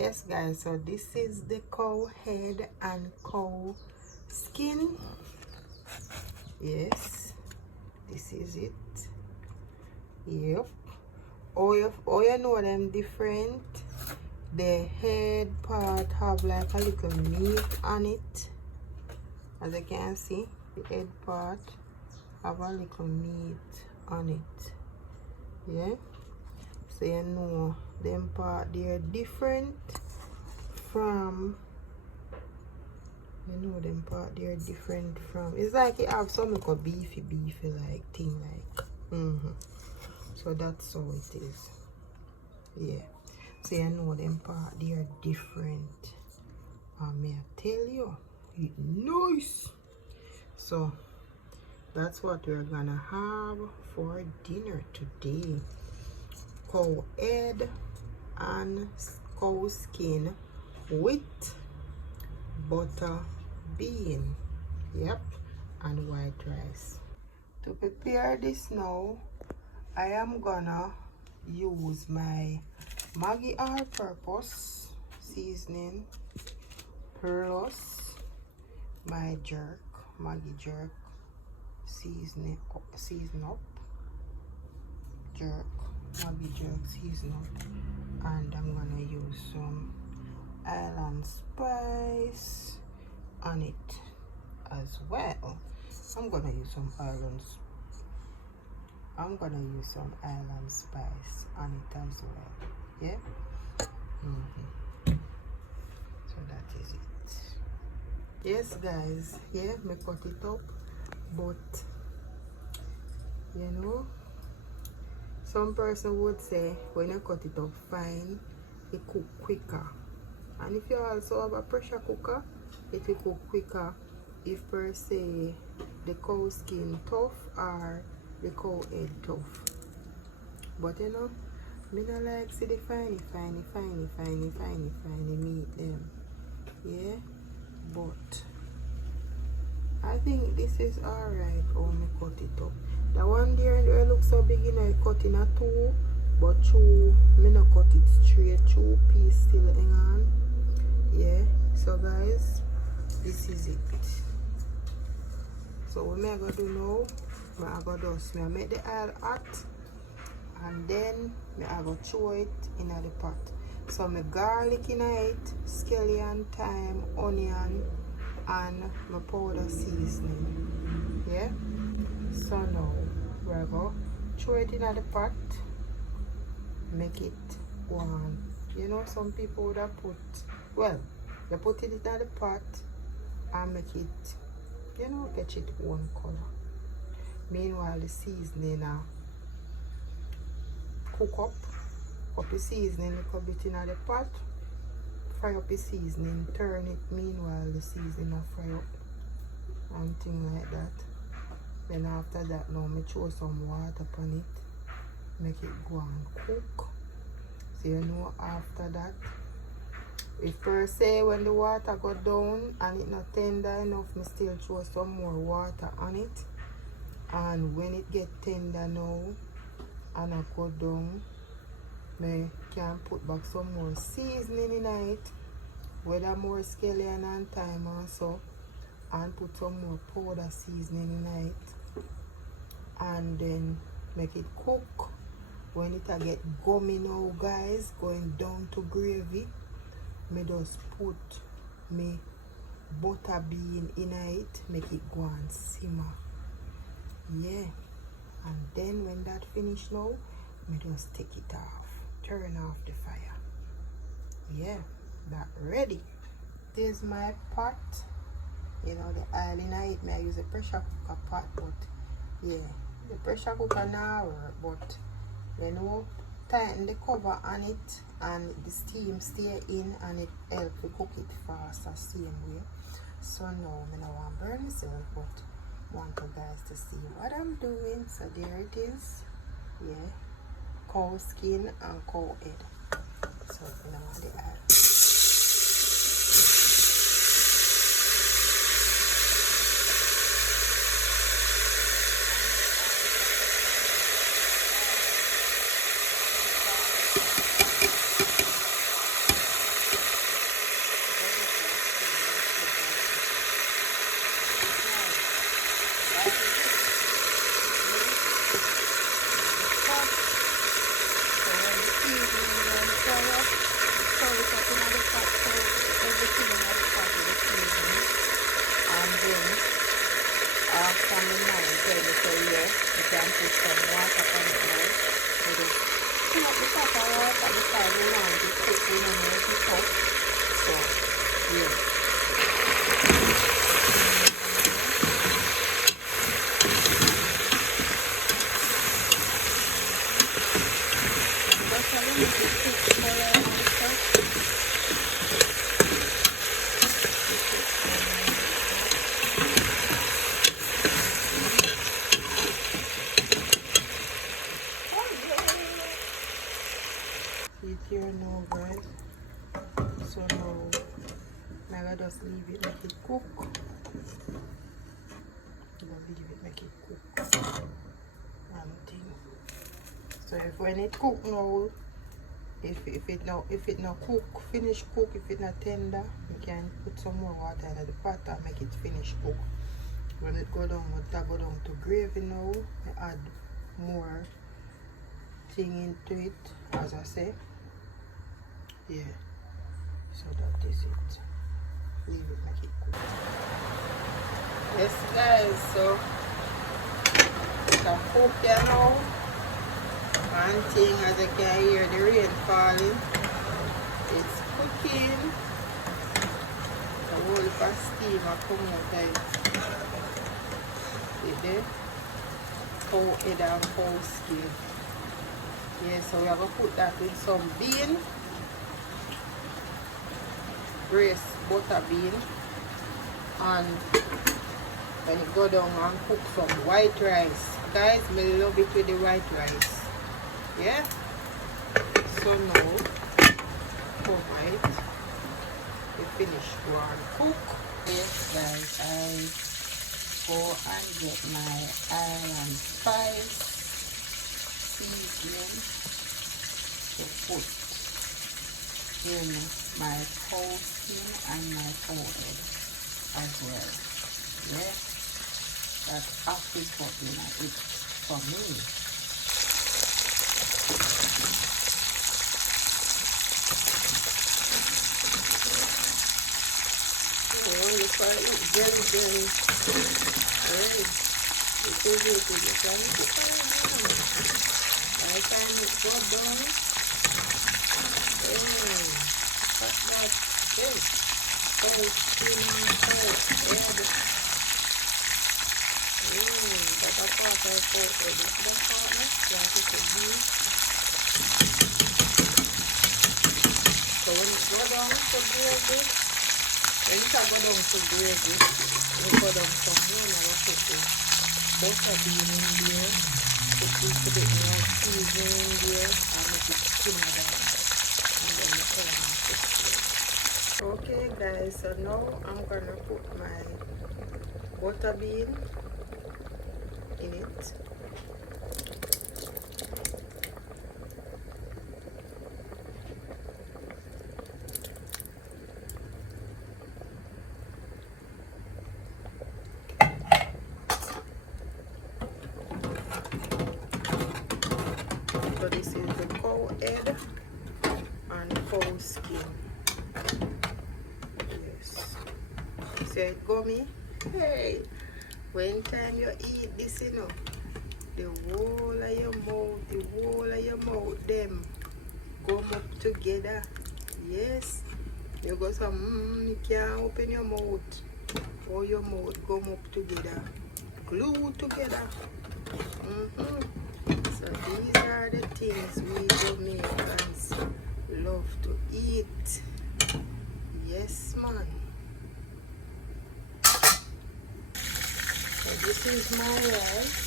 Yes guys, so this is the cow head and cow skin. Yes, this is it. Yep. You know them different. The head part have like a little meat on it. As you can see, the head part have a little meat on it. Yeah, so you know them part they're different from, it's like you have some like a beefy like thing like so that's how it is. Yeah, so you know them part they're different. May I tell you, it's nice. So that's what we're gonna have for dinner today. Cow head and cow skin with butter bean. Yep, and white rice. To prepare this now, I am gonna use my Maggi all-purpose seasoning plus my Maggi jerk season up, Maggi jerk season up, and I'm gonna use some island spice on it as well. I'm gonna use some island spice on it as well. Yeah. So that is it. Yes guys, yeah, me cut it up, but you know, some person would say when you cut it up fine, it cook quicker. And if you also have a pressure cooker, it will cook quicker if per se the cow skin tough or the cow head tough. But you know, me not like see the finey meat them. Yeah, but I think this is alright how me cut it up. The one there looks so big, you know, I cut in a two, but two, me not cut it straight, two piece still hang on. Yeah, so guys, this is it. So what I gonna do now, I gonna dust, I make the oil hot, and then I gonna throw it in the pot. So my garlic in it, scallion, thyme, onion, and my powder seasoning. Yeah, so now we're gonna throw it in the pot, make it warm. You know, some people would have put, well, they put it in the pot and make it, you know, get it one color. Meanwhile, the seasoning cook up the seasoning a little bit in the pot, fry up the seasoning, turn it, meanwhile the seasoning fry up and thing like that. Then after that now me throw some water upon it, make it go and cook. So you know, after that, if per se when the water go down and it not tender enough, me still throw some more water on it, and when it get tender now and I go down, me can put back some more seasoning in it, whether more scallion and thyme also, and put some more powder seasoning in it, and then make it cook. When it get gummy now guys, going down to gravy, me just put me butter bean in it, make it go and simmer. Yeah, and then when that finish now, me just take it off, turn off the fire. Yeah, that ready. This is my pot. You know, the oil in it, me I use a pressure cooker pot, but yeah, the pressure cooker now work, but you know, tighten the cover on it and the steam stay in and it help to cook it faster same way. So now I don't want to burn myself, but want you guys to see what I'm doing. So there it is. Yeah, cow skin and cow head. So you know what they add. butter, you can put some water on it now. So just fill up the pot of water at the time you want it to cook, you know, it up. So, yeah. That's how you make it cook for here now, guys. So now I just leave it, make it cook. Leave it, make it cook. And thing. So if when it cook now, if it not cook, finish cook, if it not tender, you can put some more water in the pot and make it finish cook. When it go down, go down to gravy now, I add more thing into it, as I say. Yeah, so that is it. Leave it, make it cook. Yes, guys, so it's a cook here now. One thing, as you can hear the rain falling, it's cooking. The whole heap of steam are coming out of it. See there? Cow head and cow skin. Yeah, so we have to put that with some bean. Braised butter bean, and when you go down and cook some white rice, guys, we love it with the white rice. Yeah, so now cover it. We finish go and cook. Yes, guys, I go and get my iron spice seasoning to put in my cow skin and my cow head as well. Yeah, that's after putting it for me. Oh, you try it very, very, very. It is it. You try it. By the time it goes down, that's what it is. Cow skin and cow head. That's a part of cow head. That's the part that it could be. So when it goes down to gravy, when it go down to gravy, we go down some more and we put the butter bean in there, put a little bit more seasoning in there, and make it simmer down. And then we put it on the stove. Okay, guys, so now I'm gonna put my butter bean in it. So this is the cow head and cow skin. Yes. See it gummy? Hey! When time you eat this, you know, the whole of your mouth, them gum up together. Yes. You go some, you can't open your mouth. Or your mouth gum up together. Glue together. So these are the things we Jamaicans love to eat. Yes, man. So this is my rice.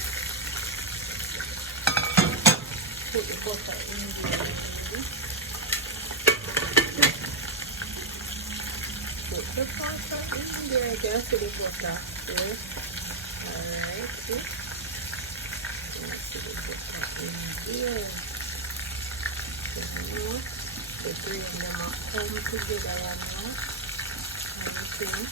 Put the butter in there. Put the butter in there. I can see the butter. Yes. Alright. See? Let's put the butter in there. The three of them are come together now. Everything.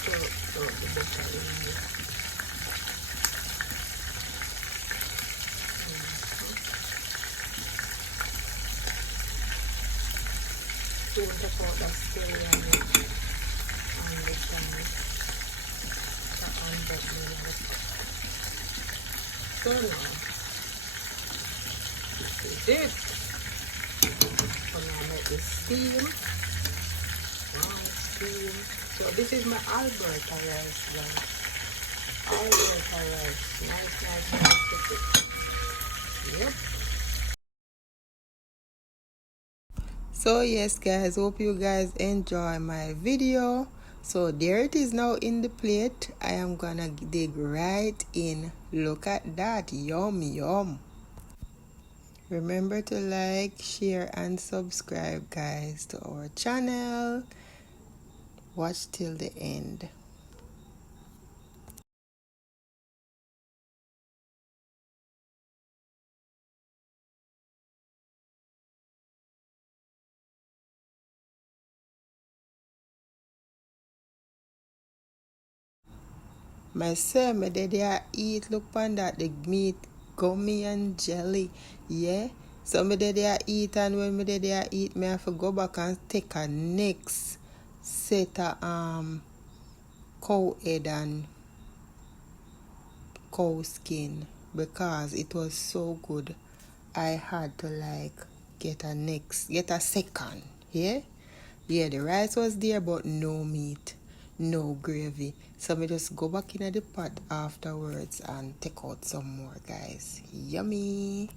So throw the butter in there. Don't take out the stay on the side. and that milk. So now, this is it. So now make the steam. Steam. So this is my Alberta rice, guys. Alberta rice. Nice. Yep. So yes guys, hope you guys enjoy my video. So there it is now in the plate. I am gonna dig right in. Look at that. Yum yum. Remember to like, share and subscribe guys to our channel. Watch till the end. Myself, my daddy I eat, look on that, the meat, gummy and jelly, yeah. So my daddy I eat, and when my daddy I eat, me have to go back and take a next set of cow head and cow skin because it was so good. I had to like get a second, yeah. Yeah, the rice was there, but no meat, no gravy. So me just go back in the pot afterwards and take out some more, guys. Yummy.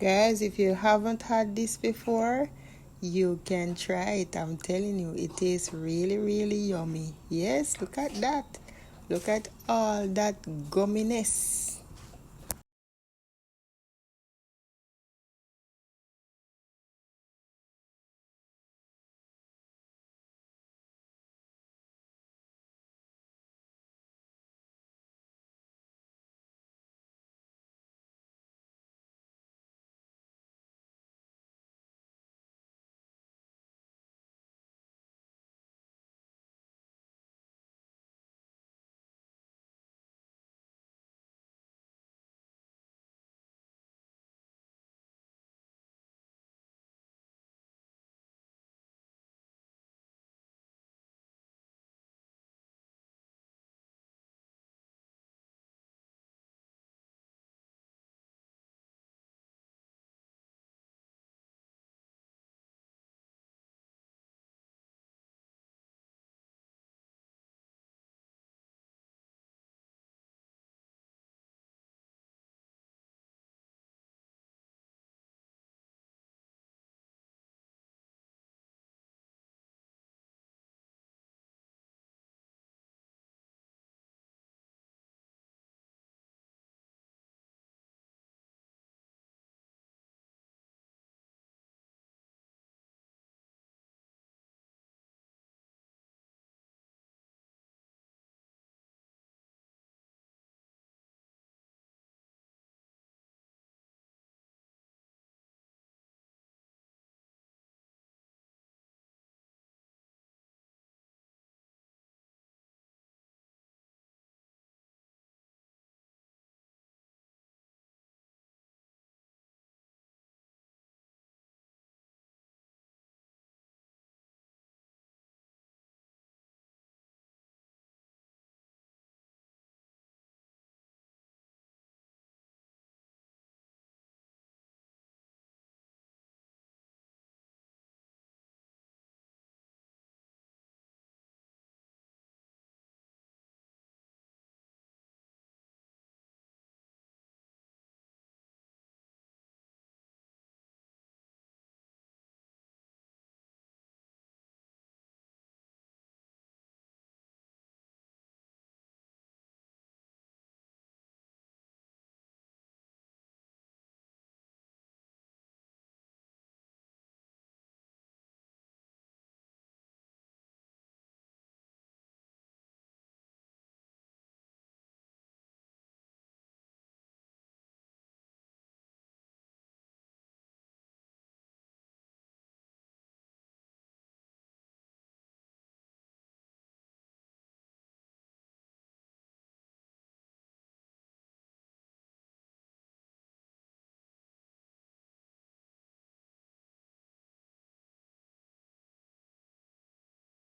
Guys, if you haven't had this before, you can try it. I'm telling you, it tastes really, really yummy. Yes, look at that. Look at all that gumminess.